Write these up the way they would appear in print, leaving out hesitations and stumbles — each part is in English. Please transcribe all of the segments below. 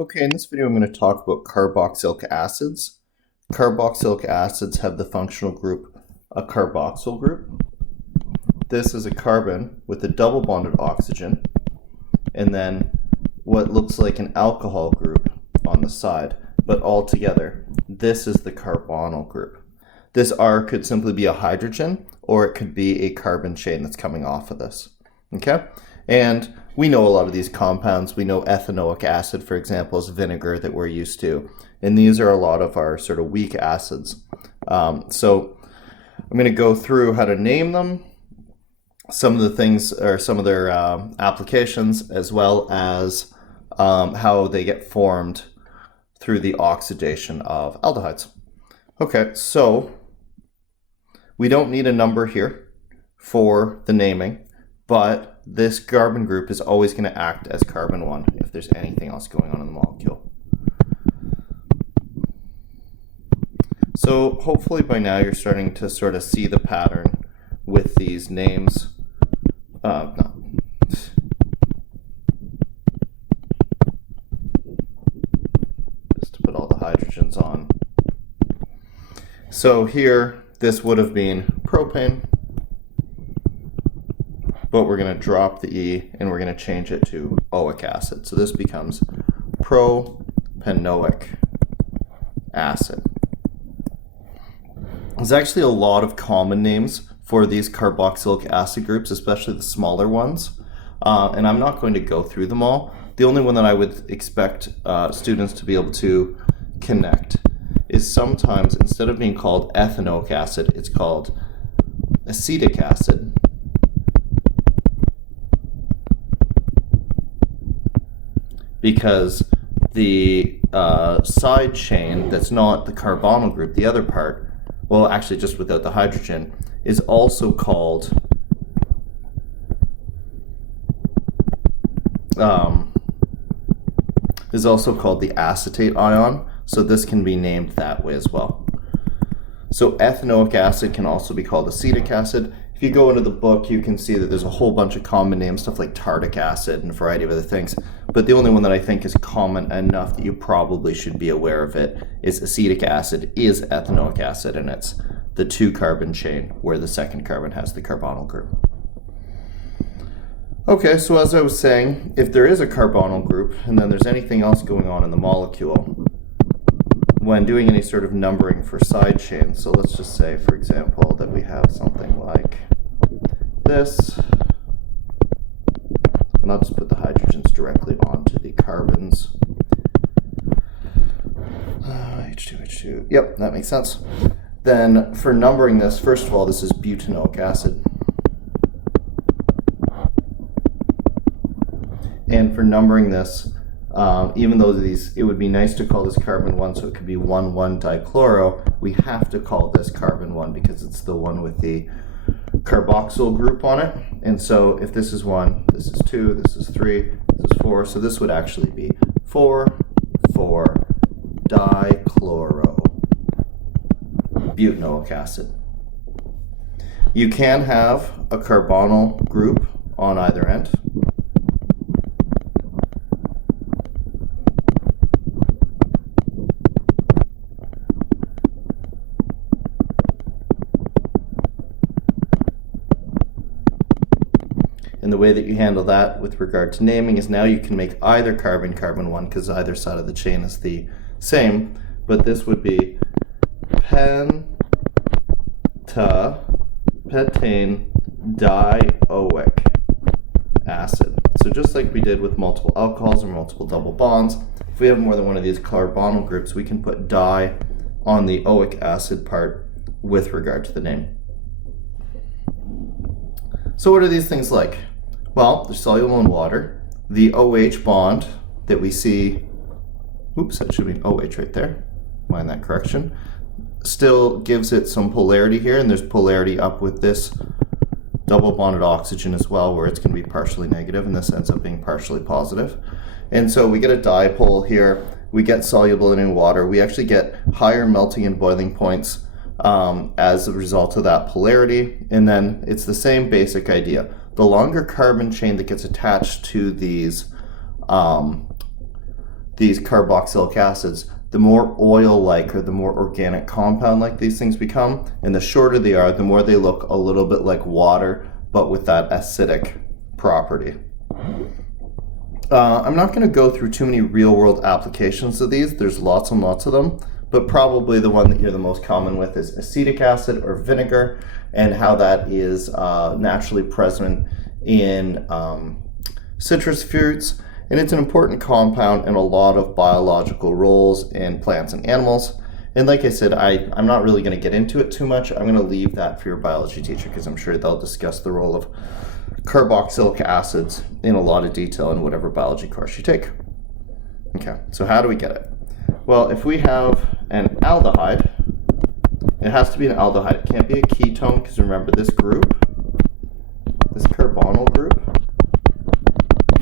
Okay, in this video I'm going to talk about carboxylic acids. Carboxylic acids have the functional group a carboxyl group. This is a carbon with a double bonded oxygen, and then what looks like an alcohol group on the side, but all together, this is the carbonyl group. This R could simply be a hydrogen, or it could be a carbon chain that's coming off of this. Okay? And we know a lot of these compounds. We know ethanoic acid, for example, is vinegar that we're used to. And these are a lot of our sort of weak acids. So I'm going to go through how to name them, some of the things, or some of their applications, as well as how they get formed through the oxidation of aldehydes. Okay, so we don't need a number here for the naming, but this carbon group is always going to act as carbon 1 if there's anything else going on in the molecule. So hopefully by now you're starting to sort of see the pattern with these names. Just to put all the hydrogens on. So here, this would have been propane, but we're going to drop the E and we're going to change it to oic acid. So this becomes propanoic acid. There's actually a lot of common names for these carboxylic acid groups, especially the smaller ones. And I'm not going to go through them all. The only one that I would expect students to be able to connect is sometimes, instead of being called ethanoic acid, it's called acetic acid. Because the side chain that's not the carbonyl group, the other part, well, actually just without the hydrogen, is also called the acetate ion. So this can be named that way as well. So ethanoic acid can also be called acetic acid. If you go into the book, you can see that there's a whole bunch of common names, stuff like tartic acid and a variety of other things. But the only one that I think is common enough that you probably should be aware of it is acetic acid is ethanoic acid, and it's the 2-carbon chain where the second carbon has the carbonyl group. Okay, so as I was saying, if there is a carbonyl group and then there's anything else going on in the molecule, when doing any sort of numbering for side chains, so let's just say, for example, that we have something like this, and I'll just put the hydrogens directly onto the carbons. H2H2, yep, that makes sense. Then for numbering this, first of all, this is butanoic acid. And for numbering this, even though it would be nice to call this carbon 1, so it could be 1,1-dichloro, we have to call this carbon 1 because it's the one with the carboxyl group on it. And so if this is 1, this is 2, this is 3, this is 4, so this would actually be 4,4-dichloro-butanoic acid. You can have a carbonyl group on either end. And the way that you handle that with regard to naming is now you can make either carbon 1 because either side of the chain is the same, but this would be pentane dioic acid. So just like we did with multiple alcohols or multiple double bonds, if we have more than one of these carbonyl groups, we can put di on the oic acid part with regard to the name. So what are these things like? Well, they're soluble in water. The OH bond that we see, oops, that should be OH right there, mind that correction, still gives it some polarity here, and there's polarity up with this double bonded oxygen as well, where it's going to be partially negative, and this ends up being partially positive. And so we get a dipole here, we get soluble in water, we actually get higher melting and boiling points as a result of that polarity, and then it's the same basic idea. The longer carbon chain that gets attached to these these carboxylic acids, the more oil-like or the more organic compound-like these things become, and the shorter they are, the more they look a little bit like water, but with that acidic property. I'm not going to go through too many real-world applications of these. There's lots and lots of them, but probably the one that you're the most common with is acetic acid or vinegar, and how that is naturally present in citrus fruits. And it's an important compound in a lot of biological roles in plants and animals. And like I said, I'm not really going to get into it too much. I'm going to leave that for your biology teacher, because I'm sure they'll discuss the role of carboxylic acids in a lot of detail in whatever biology course you take. Okay, so how do we get it? Well, if we have an aldehyde, it has to be an aldehyde. It can't be a ketone, because remember, this group, this carbonyl group,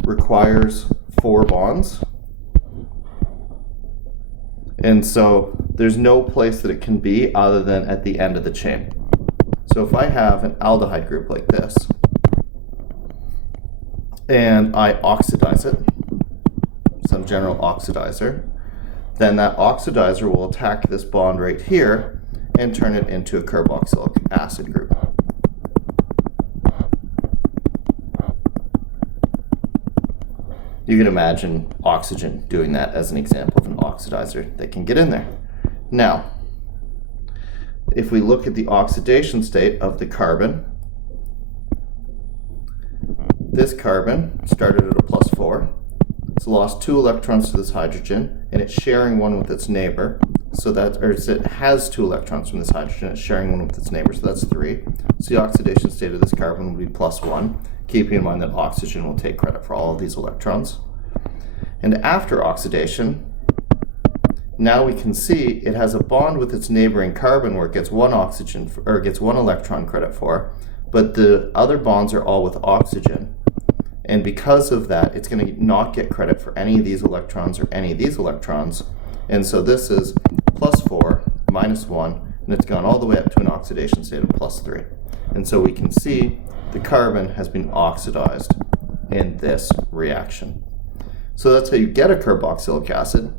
requires 4 bonds. And so there's no place that it can be other than at the end of the chain. So if I have an aldehyde group like this, and I oxidize it, some general oxidizer, then that oxidizer will attack this bond right here and turn it into a carboxylic acid group. You can imagine oxygen doing that as an example of an oxidizer that can get in there. Now, if we look at the oxidation state of the carbon, this carbon started at a +4. It's lost 2 electrons to this hydrogen, and it's sharing one with its neighbor. So that, or it has 2 electrons from this hydrogen, it's sharing one with its neighbor, so that's 3. So the oxidation state of this carbon will be +1, keeping in mind that oxygen will take credit for all of these electrons. And after oxidation, now we can see it has a bond with its neighboring carbon where it gets 1 oxygen, or gets 1 electron credit for, but the other bonds are all with oxygen. And because of that, it's going to not get credit for any of these electrons or any of these electrons. And so this is +4 -1, and it's gone all the way up to an oxidation state of +3. And so we can see the carbon has been oxidized in this reaction. So that's how you get a carboxylic acid.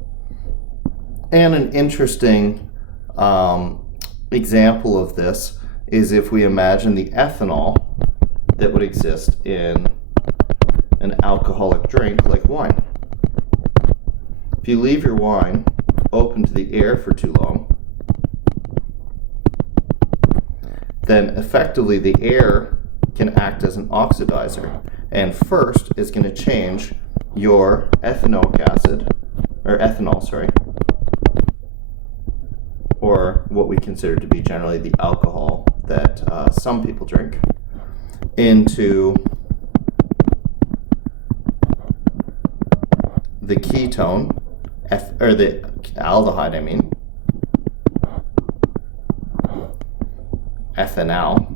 And an interesting example of this is if we imagine the ethanol that would exist in an alcoholic drink like wine. If you leave your wine open to the air for too long, then effectively the air can act as an oxidizer. And first it's going to change your ethanoic acid, or ethanol, sorry, or what we consider to be generally the alcohol that some people drink, into the ketone, or the aldehyde, I mean, ethanol.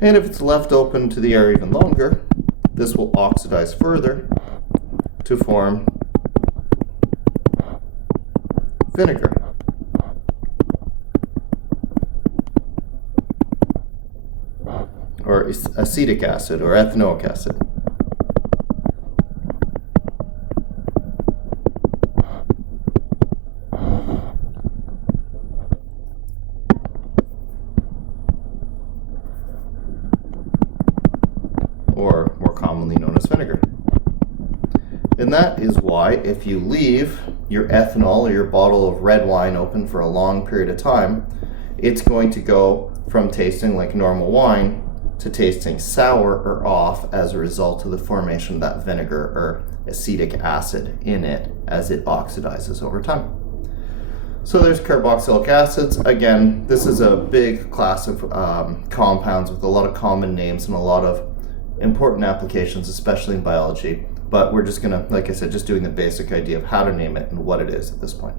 And if it's left open to the air even longer, this will oxidize further to form vinegar. Or acetic acid or ethanoic acid. Or more commonly known as vinegar. And that is why if you leave your ethanol or your bottle of red wine open for a long period of time, it's going to go from tasting like normal wine to tasting sour or off as a result of the formation of that vinegar or acetic acid in it as it oxidizes over time. So there's carboxylic acids. Again, this is a big class of compounds with a lot of common names and a lot of important applications, especially in biology. But we're just gonna, like I said, just doing the basic idea of how to name it and what it is at this point.